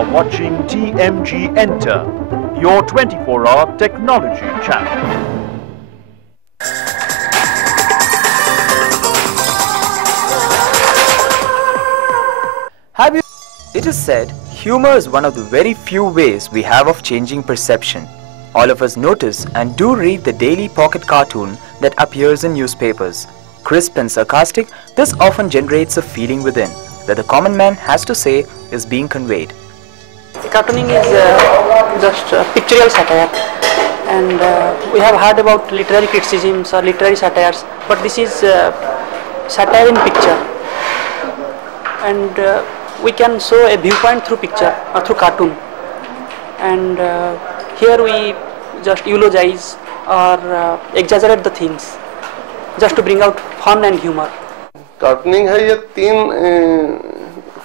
are watching TMG Enter, your 24-hour technology channel. It is said, humor is one of the very few ways we have of changing perception. All of us notice and do read the daily pocket cartoon that appears in newspapers. Crisp and sarcastic, this often generates a feeling within that the common man has to say is being conveyed. Cartooning is just pictorial satire, and we have heard about literary criticisms or literary satires, but this is satire in picture, and we can show a viewpoint through picture or through cartoon, and here we just eulogize or exaggerate the things just to bring out fun and humor. Cartooning है, ये तीन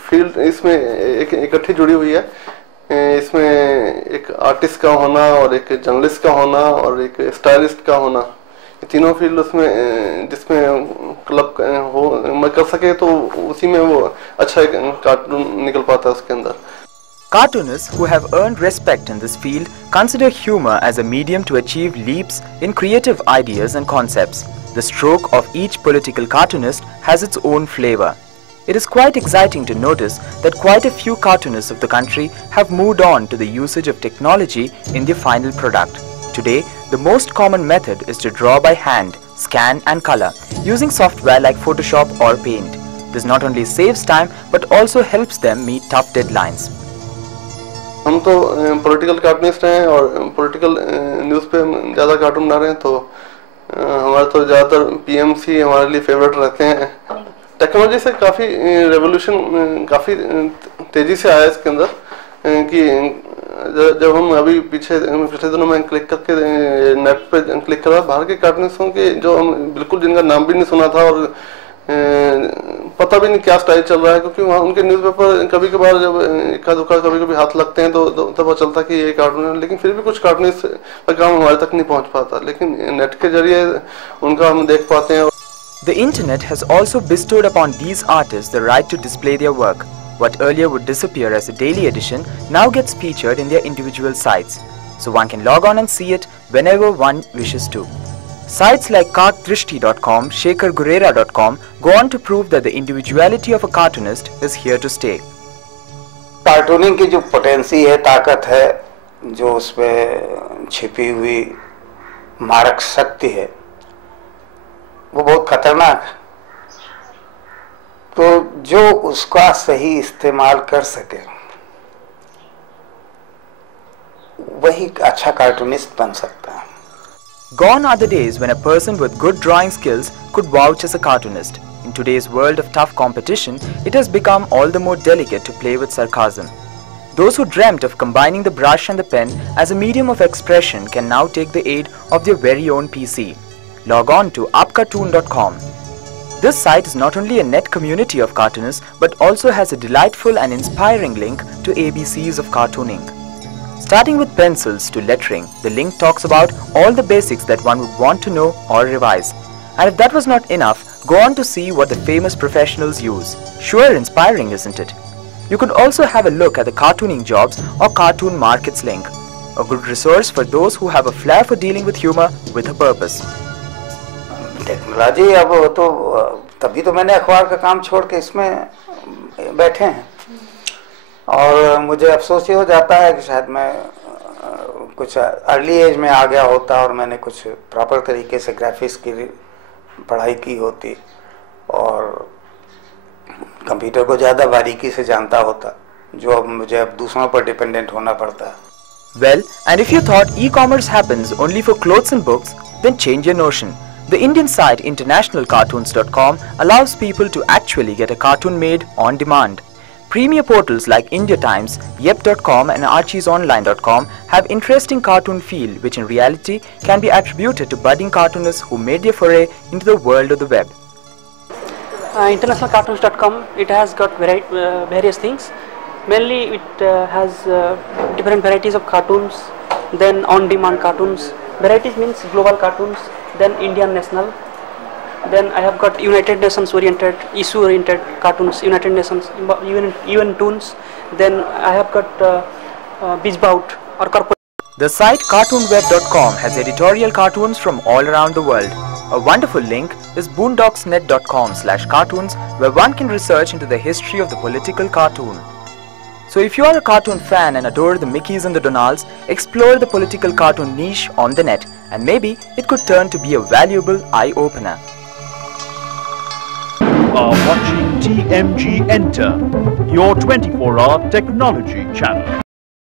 field इसमें इकट्ठी जुड़ी हुई है. इसमें एक आर्टिस्ट का होना और एक जर्नलिस्ट का होना और एक स्टाइलिस्ट का होना, ये तीनों फील्ड उसमें जिसमें क्लब हो मैं कर सके तो उसी में वो अच्छा कार्टून निकल पाता है उसके अंदर. Cartoonists who have earned respect in this field consider humor as a medium to achieve leaps in creative ideas and concepts. The stroke of each political cartoonist has its own flavor. It is quite exciting to notice that quite a few cartoonists of the country have moved on to the usage of technology in their final product. Today, the most common method is to draw by hand, scan and color, using software like Photoshop or Paint. This not only saves time but also helps them meet tough deadlines. हम तो political cartoonist हैं और political news पे ज़्यादा cartoon बना रहे हैं, तो हमारे तो ज़्यादातर पीएमसी हमारे लिए फेवरेट रहते हैं. टेक्नोलॉजी से काफ़ी रेवोल्यूशन काफ़ी तेज़ी से आया इसके अंदर कि जब हम अभी पिछले दिनों में क्लिक करके नेट पे क्लिक करा, बाहर के कार्टूनिस्टों के जो हम बिल्कुल जिनका नाम भी नहीं सुना था और पता भी नहीं क्या स्टाइल चल रहा है, क्योंकि वहाँ उनके न्यूज़पेपर कभी कभार जब इक्का दुक्का कभी कभी हाथ लगते हैं तो पता चलता कि ये कार्टून है, लेकिन फिर भी कुछ कार्टूनिस्ट का काम हमारे तक नहीं पहुँच पाता, लेकिन नेट के जरिए उनका हम देख पाते हैं. The internet has also bestowed upon these artists the right to display their work. What earlier would disappear as a daily edition now gets featured in their individual sites, so one can log on and see it whenever one wishes to. Sites like karkdrishti.com, shekhargurera.com go on to prove that the individuality of a cartoonist is here to stay. Cartooning की जो potency है, ताकत है, जो उसमें छिपी हुई मारक शक्ति है, वो बहुत खतरनाक है. तो जो उसका सही इस्तेमाल कर सके वही अच्छा कार्टूनिस्ट बन सकता है. Gone are the days when a person with good drawing skills could vouch as a cartoonist. In today's world of tough competition, it has become all the more delicate to play with sarcasm. Those who dreamt of combining the brush and the pen as a medium of expression can now take the aid of their very own PC. Log on to upcartoon.com. This site is not only a net community of cartoonists but also has a delightful and inspiring link to ABCs of cartooning. Starting with pencils to lettering, the link talks about all the basics that one would want to know or revise. And if that was not enough, go on to see what the famous professionals use. Sure inspiring, isn't it? You could also have a look at the cartooning jobs or cartoon markets link. A good resource for those who have a flair for dealing with humor with a purpose. Technology अब तो तभी तो मैंने अखबार का काम छोड़ के इसमें बैठे हैं, और मुझे अफसोस ये हो जाता है कि शायद मैं कुछ अर्ली एज में आ गया होता और मैंने कुछ प्रॉपर तरीके से ग्राफिक्स की पढ़ाई की होती और कंप्यूटर को ज़्यादा बारीकी से जानता होता, जो अब मुझे दूसरों पर डिपेंडेंट होना पड़ता है. Well, and if you thought e-commerce happens only for clothes and books, then change your notion. The Indian site internationalcartoons.com allows people to actually get a cartoon made on demand. Premier portals like India Times, Yep.com and ArchiesOnline.com have interesting cartoon feel which in reality can be attributed to budding cartoonists who made their foray into the world of the web. Internationalcartoons.com, it has got various things. Mainly it has different varieties of cartoons, then on-demand cartoons. Varieties means global cartoons, then Indian national, Then I have got United Nations oriented, issue oriented cartoons, United Nations, UN Toons. Then I have got Bizbout or corporate. The site cartoonweb.com has editorial cartoons from all around the world. A wonderful link is boondocksnet.com/cartoons, where one can research into the history of the political cartoon. So if you are a cartoon fan and adore the Mickeys and the Donalds, explore the political cartoon niche on the net, and maybe it could turn to be a valuable eye-opener. You are watching TMG Enter, your 24-hour technology channel.